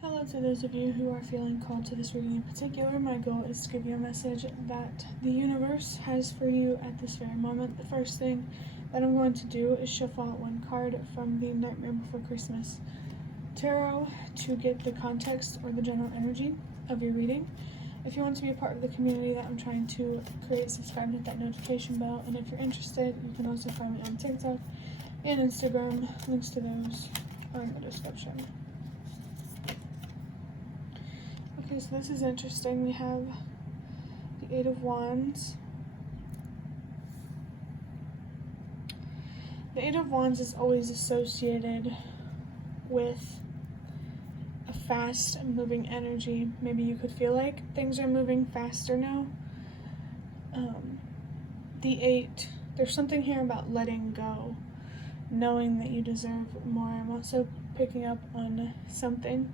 Hello to those of you who are feeling called to this reading in particular. My goal is to give you a message that the universe has for you at this very moment. The first thing that I'm going to do is shuffle out one card from the Nightmare Before Christmas Tarot to get the context or the general energy of your reading. If you want to be a part of the community that I'm trying to create, subscribe and hit that notification bell. And if you're interested, you can also find me on TikTok and Instagram. Links to those are in the description. Okay, so this is interesting. We have the Eight of Wands. The Eight of Wands is always associated with a fast moving energy. Maybe you could feel like things are moving faster now. The Eight, there's something here about letting go, knowing that you deserve more. I'm also picking up on something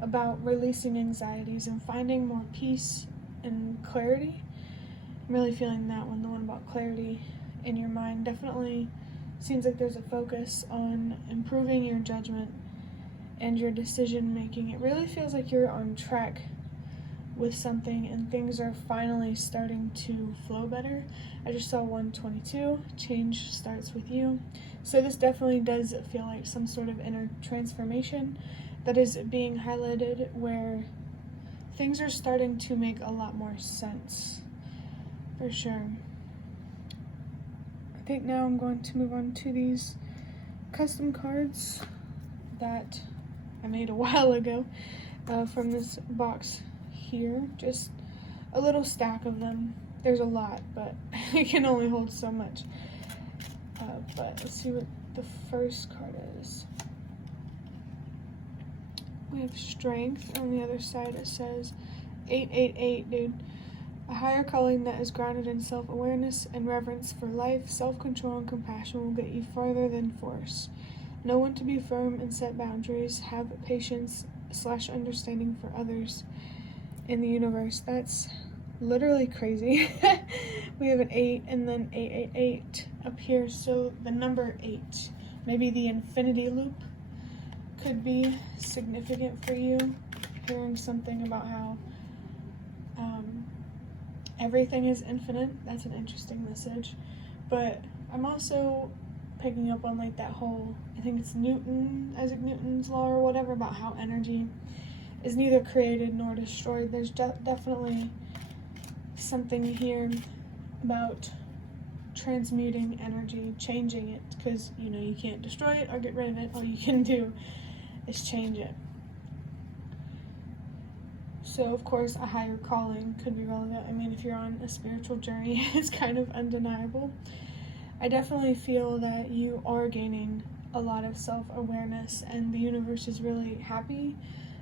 about releasing anxieties and finding more peace and clarity. I'm really feeling that one, the one about clarity in your mind. Definitely seems like there's a focus on improving your judgment and your decision making. It really feels like you're on track with something and things are finally starting to flow better. I just saw 122, change starts with you. So this definitely does feel like some sort of inner transformation that is being highlighted, where things are starting to make a lot more sense, for sure. I think now I'm going to move on to these custom cards that I made a while ago from this box here. Just a little stack of them. There's a lot, but I can only hold so much. But let's see what the first card is. We have Strength. On the other side it says 888, dude. A higher calling that is grounded in self-awareness and reverence for life, self-control, and compassion will get you farther than force. Know when to be firm and set boundaries. Have patience / understanding for others in the universe. That's literally crazy. We have an 8 and then 888 up here. So the number 8, maybe the infinity loop, could be significant for you. Hearing something about how everything is infinite. That's an interesting message. But I'm also picking up on like that whole, I think it's Isaac Newton's law or whatever, about how energy is neither created nor destroyed. There's definitely something here about transmuting energy, changing it, because you can't destroy it or get rid of it. All you can do is change it. So of course a higher calling could be relevant. I mean, if you're on a spiritual journey, it's kind of undeniable. I definitely feel that you are gaining a lot of self-awareness, and the universe is really happy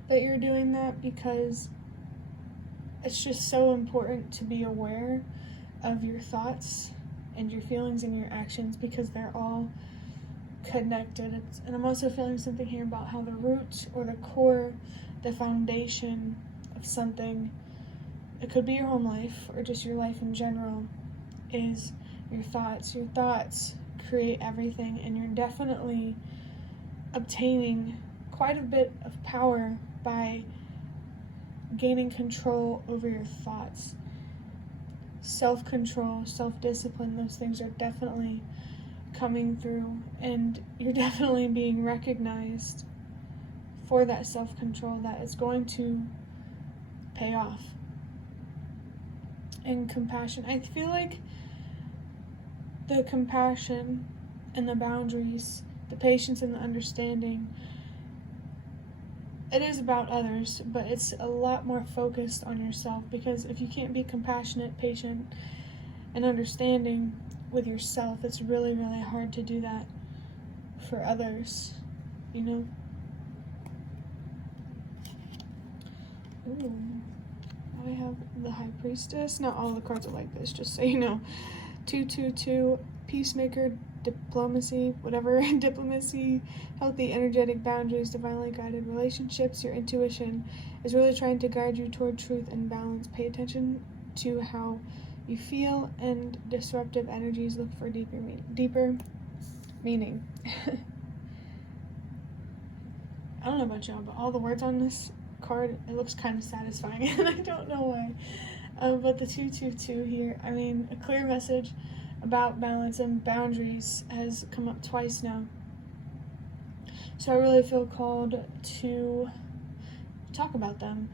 that you're doing that, because it's just so important to be aware of your thoughts and your feelings and your actions, because they're all connected. And I'm also feeling something here about how the root or the core, the foundation of something, it could be your home life or just your life in general, is your thoughts. Your thoughts create everything, and you're definitely obtaining quite a bit of power by gaining control over your thoughts. Self-control, self-discipline, those things are definitely coming through, and you're definitely being recognized for that self-control that is going to pay off. And compassion, I feel like the compassion and the boundaries, the patience and the understanding, it is about others, but it's a lot more focused on yourself, because if you can't be compassionate, patient, and understanding with yourself, it's really, really hard to do that for others, Ooh, I have the High Priestess. Not all the cards are like this, just so you know. 222, Peacemaker, Diplomacy, whatever. Diplomacy, healthy, energetic boundaries, divinely guided relationships. Your intuition is really trying to guide you toward truth and balance. Pay attention to how you feel, and disruptive energies look for deeper meaning. don't know about y'all, but all the words on this card, it looks kind of satisfying, and I don't know why. But the 222 here, I mean, a clear message about balance and boundaries has come up twice now. So I really feel called to talk about them.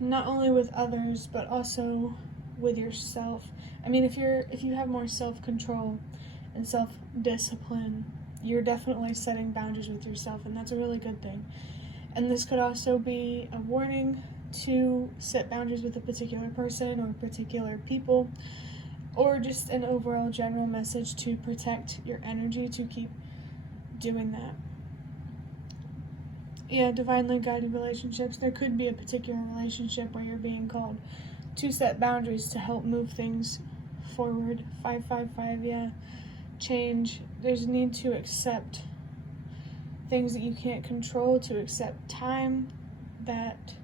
Not only with others, but also with yourself. I mean, if you have more self-control and self-discipline, you're definitely setting boundaries with yourself, and that's a really good thing. And this could also be a warning to set boundaries with a particular person or particular people, or just an overall general message to protect your energy, to keep doing that. Yeah, divinely guided relationships. There could be a particular relationship where you're being called to set boundaries to help move things forward. 555, yeah. Change. There's a need to accept things that you can't control, to accept time, that,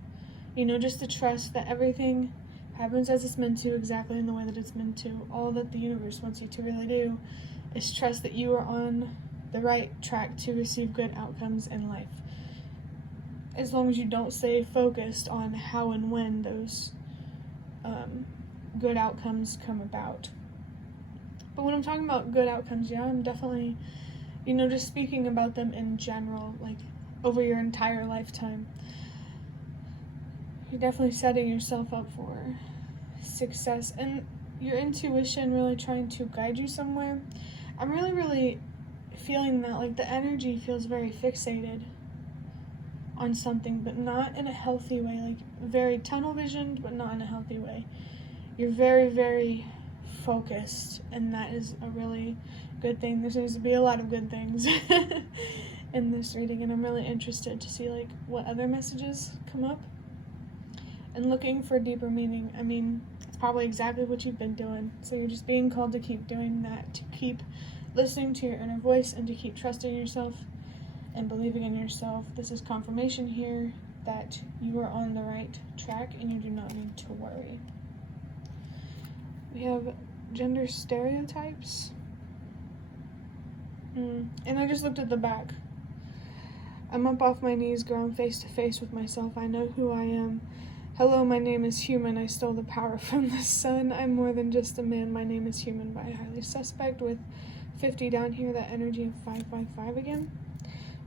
just to trust that everything happens as it's meant to, exactly in the way that it's meant to. All that the universe wants you to really do is trust that you are on the right track to receive good outcomes in life. As long as you don't stay focused on how and when those good outcomes come about. But when I'm talking about good outcomes, yeah, I'm definitely, just speaking about them in general, like over your entire lifetime. You're definitely setting yourself up for success, and your intuition really trying to guide you somewhere. I'm really, really feeling that, like, the energy feels very fixated on something, but not in a healthy way, like very tunnel visioned, but not in a healthy way. You're very, very focused, and that is a really good thing. There seems to be a lot of good things in this reading, and I'm really interested to see like what other messages come up, and looking for deeper meaning. I mean, it's probably exactly what you've been doing, so you're just being called to keep doing that, to keep listening to your inner voice, and to keep trusting yourself and believing in yourself. This is confirmation here that you are on the right track and you do not need to worry. We have gender stereotypes. And I just looked at the back. I'm up off my knees, grown face to face with myself. I know who I am. Hello, my name is human. I stole the power from the sun. I'm more than just a man. My name is human by highly suspect, with 50 down here, that energy of 555 again.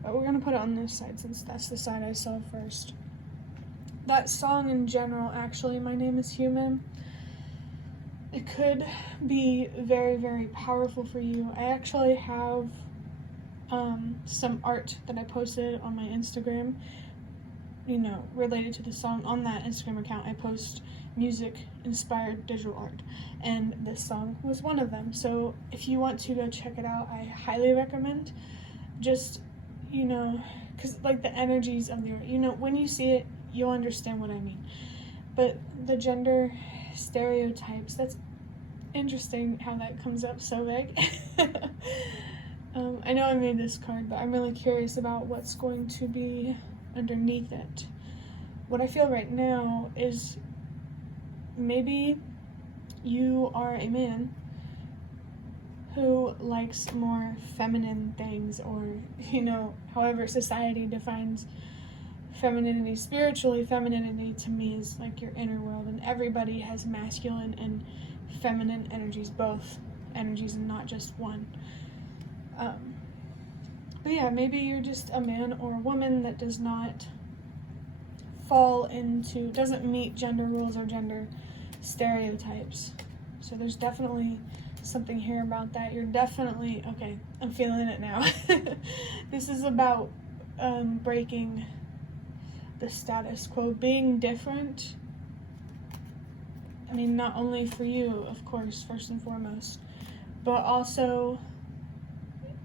But we're going to put it on this side since that's the side I saw first. That song in general, actually, My Name is Human, it could be very, very powerful for you. I actually have some art that I posted on my Instagram, related to the song. On that Instagram account, I post music-inspired digital art, and this song was one of them. So if you want to go check it out, I highly recommend. Just because like the energies of the art, when you see it, you'll understand what I mean. But the gender stereotypes, that's interesting how that comes up so big. I know I made this card, but I'm really curious about what's going to be underneath it. What I feel right now is maybe you are a man who likes more feminine things, or, however society defines femininity. Spiritually, femininity to me is like your inner world, and everybody has masculine and feminine energies, both energies and not just one. But yeah, maybe you're just a man or a woman that does not doesn't meet gender rules or gender stereotypes. So there's definitely something here about that. You're definitely, okay, I'm feeling it now. This is about breaking the status quo, being different. I mean, not only for you, of course, first and foremost, but also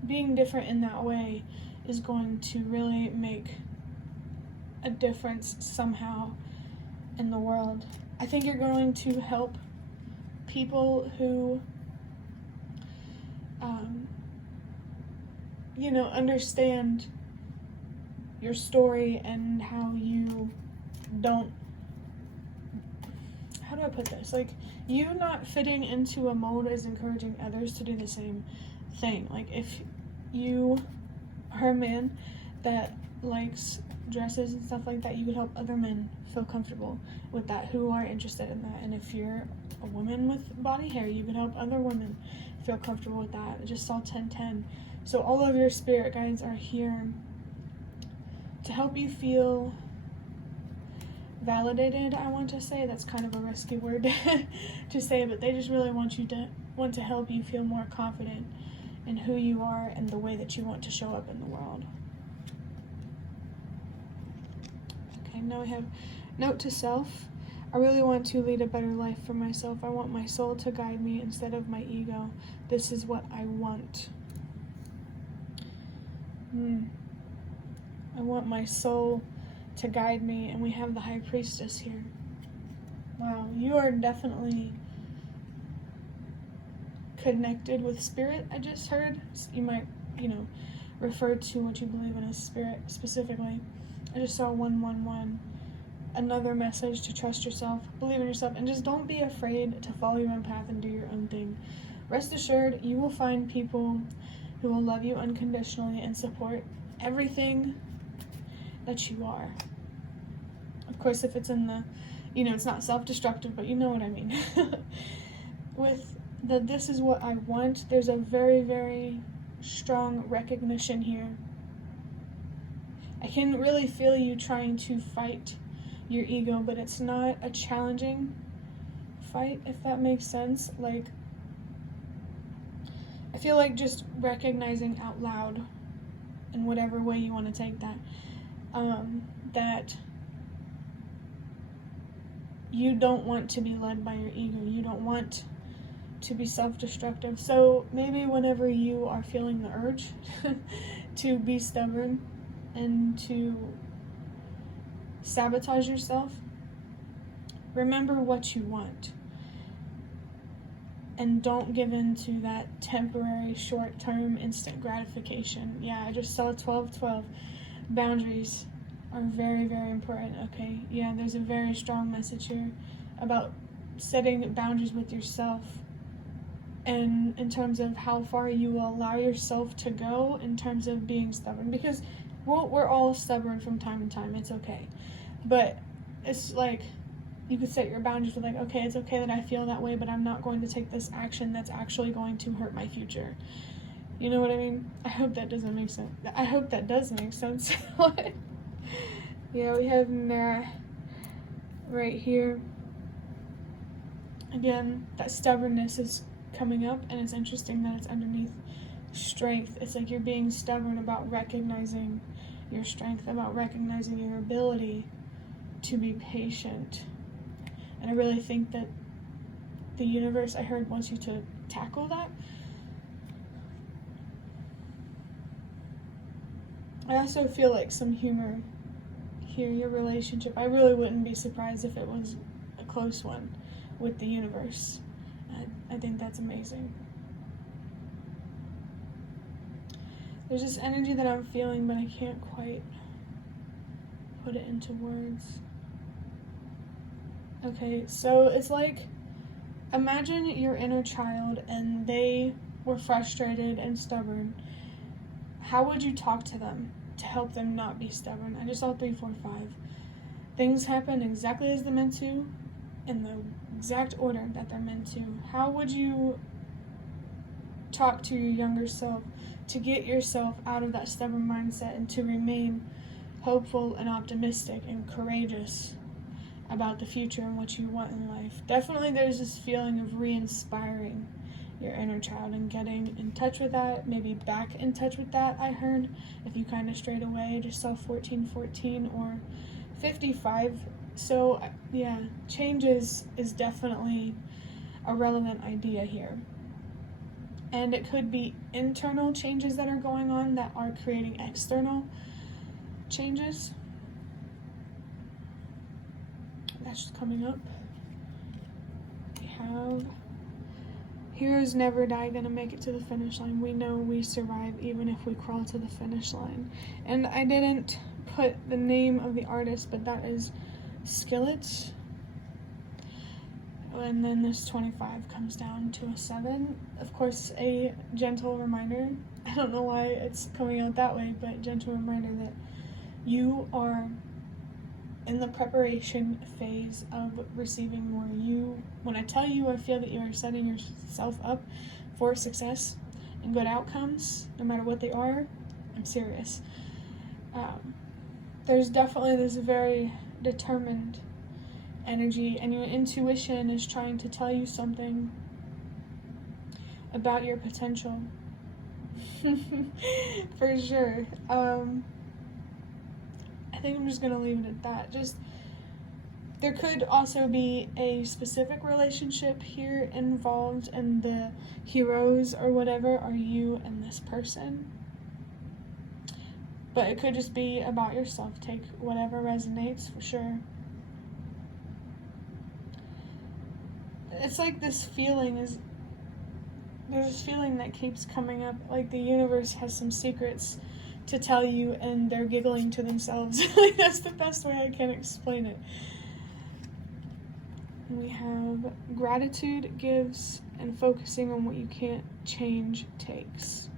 being different in that way is going to really make a difference somehow in the world. I think you're going to help people who understand your story, and how you don't, how do I put this? Like, you not fitting into a mold is encouraging others to do the same thing. Like, if you are a man that likes dresses and stuff like that, you could help other men feel comfortable with that who are interested in that. And if you're a woman with body hair, you could help other women feel comfortable with that. I just saw 1010. So all of your spirit guides are here to help you feel validated, I want to say. That's kind of a risky word to say, but they just really want to help you feel more confident in who you are and the way that you want to show up in the world. Okay, now we have note to self. I really want to lead a better life for myself. I want my soul to guide me instead of my ego. This is what I want. I want my soul to guide me, and we have the High Priestess here. Wow, you are definitely connected with spirit, I just heard. You might, refer to what you believe in as spirit specifically. I just saw 111. Another message to trust yourself, believe in yourself, and just don't be afraid to follow your own path and do your own thing. Rest assured, you will find people who will love you unconditionally and support everything that you are. Of course, if it's in the, it's not self-destructive, but you know what I mean. With the this is what I want, there's a very, very strong recognition here. I can really feel you trying to fight your ego, but it's not a challenging fight, if that makes sense. Like, I feel like just recognizing out loud, in whatever way you want to take that, that you don't want to be led by your ego. You don't want to be self-destructive. So maybe whenever you are feeling the urge to be stubborn and to sabotage yourself, remember what you want. And don't give in to that temporary, short-term, instant gratification. Yeah, I just saw 1212. Boundaries are very, very important, okay? Yeah, there's a very strong message here about setting boundaries with yourself, and in terms of how far you will allow yourself to go in terms of being stubborn. Because we're all stubborn from time to time. It's okay. But it's like, you could set your boundaries with, like, okay, it's okay that I feel that way, but I'm not going to take this action that's actually going to hurt my future. You know what I mean? I hope that doesn't make sense. I hope that does make sense. Yeah, we have Nah right here. Again, that stubbornness is coming up, and it's interesting that it's underneath strength. It's like you're being stubborn about recognizing your strength, about recognizing your ability to be patient. And I really think that the universe, I heard, wants you to tackle that. I also feel like some humor here, your relationship. I really wouldn't be surprised if it was a close one with the universe. I think that's amazing. There's this energy that I'm feeling, but I can't quite put it into words. Okay, so it's like, imagine your inner child and they were frustrated and stubborn. How would you talk to them to help them not be stubborn? I just saw 3, 4, 5. Things happen exactly as they're meant to, in the exact order that they're meant to. How would you talk to your younger self to get yourself out of that stubborn mindset and to remain hopeful and optimistic and courageous about the future and what you want in life? Definitely there's this feeling of re-inspiring your inner child and getting in touch with that, maybe back in touch with that, I heard. If you kind of strayed away, just saw 1414 or 55. So yeah, change is definitely a relevant idea here. And it could be internal changes that are going on that are creating external changes. That's just coming up. We have heroes never die, gonna make it to the finish line. We know we survive even if we crawl to the finish line. And I didn't put the name of the artist, but that is Skillet. And then this 25 comes down to a 7. Of course, a gentle reminder. I don't know why it's coming out that way, but gentle reminder that you are in the preparation phase of receiving more. When I tell you, I feel that you are setting yourself up for success and good outcomes, no matter what they are. I'm serious. There's definitely this very determined energy, and your intuition is trying to tell you something about your potential. For sure. I think I'm just gonna leave it at that. There could also be a specific relationship here involved, and the heroes or whatever are you and this person. But it could just be about yourself. Take whatever resonates, for sure. It's like there's this feeling that keeps coming up, like the universe has some secrets to tell you and they're giggling to themselves. Like, that's the best way I can explain it. We have gratitude gives, and focusing on what you can't change takes.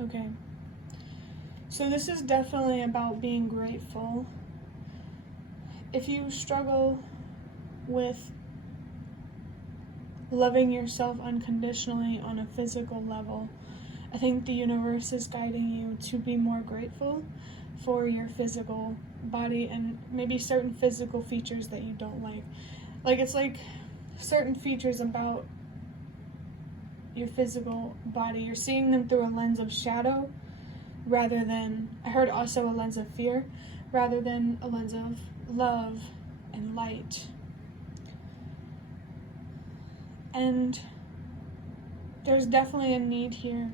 Okay. So this is definitely about being grateful. If you struggle with loving yourself unconditionally on a physical level, I think the universe is guiding you to be more grateful for your physical body and maybe certain physical features that you don't like. Like, it's like certain features about your physical body, you're seeing them through a lens of shadow rather than, I heard also a lens of fear, rather than a lens of love and light. And there's definitely a need here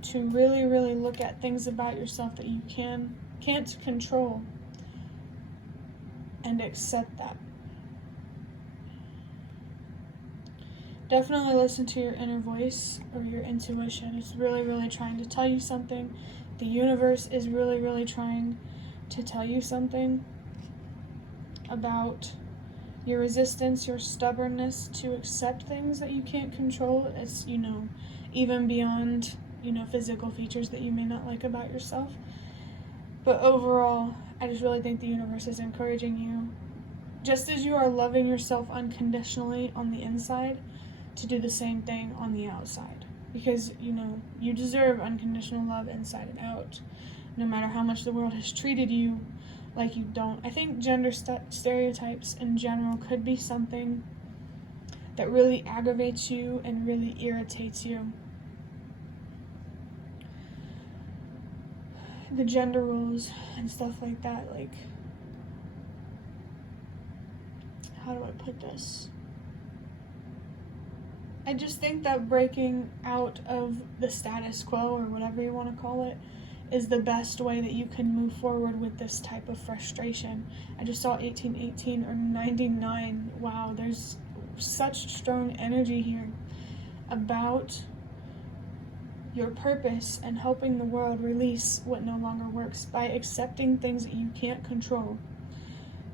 to really, really look at things about yourself that you can't control and accept that. Definitely listen to your inner voice or your intuition. It's really, really trying to tell you something. The universe is really, really trying to tell you something about your resistance, your stubbornness to accept things that you can't control. It's, even beyond, physical features that you may not like about yourself. But overall, I just really think the universe is encouraging you, just as you are loving yourself unconditionally on the inside, to do the same thing on the outside. Because, you deserve unconditional love inside and out, no matter how much the world has treated you like you don't. I think gender stereotypes in general could be something that really aggravates you and really irritates you. The gender roles and stuff like that, like, how do I put this? I just think that breaking out of the status quo, or whatever you want to call it, is the best way that you can move forward with this type of frustration. I just saw 1818 or 99. Wow, there's such strong energy here about your purpose and helping the world release what no longer works by accepting things that you can't control.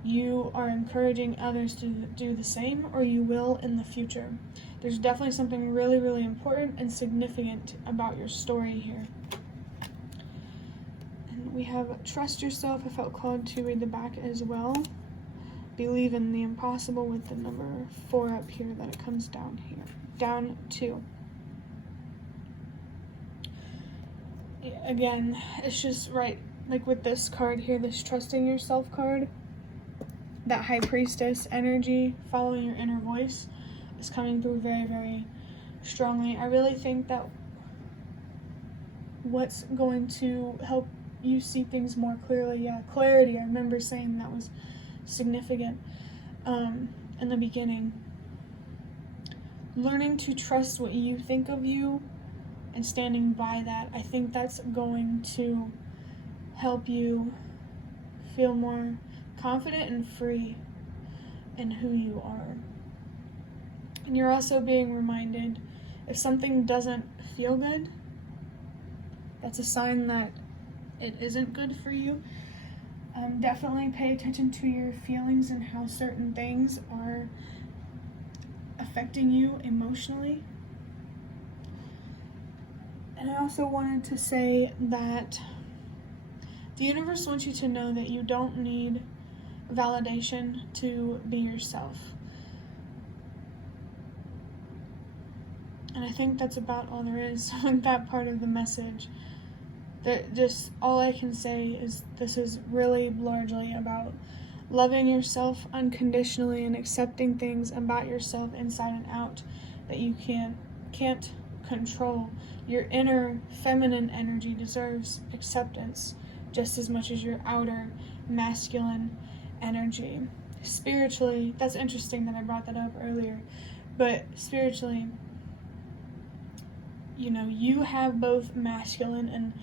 You are encouraging others to do the same, or you will in the future. There's definitely something really, really important and significant about your story here. And we have trust yourself. I felt called to read the back as well. Believe in the impossible with the number 4 up here that it comes down here. Down 2. Again, it's just right, like with this card here, this trusting yourself card, that high priestess energy, following your inner voice, is coming through very, very strongly. I really think that what's going to help you see things more clearly, clarity, I remember saying that was significant in the beginning. Learning to trust what you think of you and standing by that, I think that's going to help you feel more confident and free in who you are. And you're also being reminded, if something doesn't feel good, that's a sign that it isn't good for you. Definitely pay attention to your feelings and how certain things are affecting you emotionally. And I also wanted to say that the universe wants you to know that you don't need validation to be yourself. And I think that's about all there is with that part of the message. That just all I can say is this is really largely about loving yourself unconditionally and accepting things about yourself inside and out that you can't control. Your inner feminine energy deserves acceptance just as much as your outer masculine energy. Spiritually, that's interesting that I brought that up earlier, but spiritually, you have both masculine and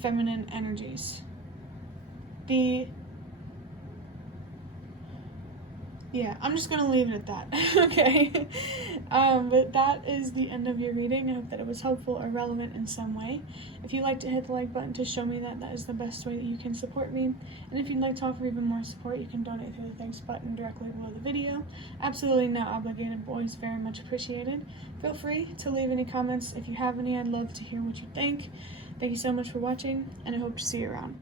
feminine energies. I'm just gonna leave it at that. Okay. But that is the end of your reading. I hope that it was helpful or relevant in some way. If you'd like to hit the like button to show me that is the best way that you can support me. And if you'd like to offer even more support, you can donate through the thanks button directly below the video. Absolutely not obligated, but always very much appreciated. Feel free to leave any comments. If you have any, I'd love to hear what you think. Thank you so much for watching, and I hope to see you around.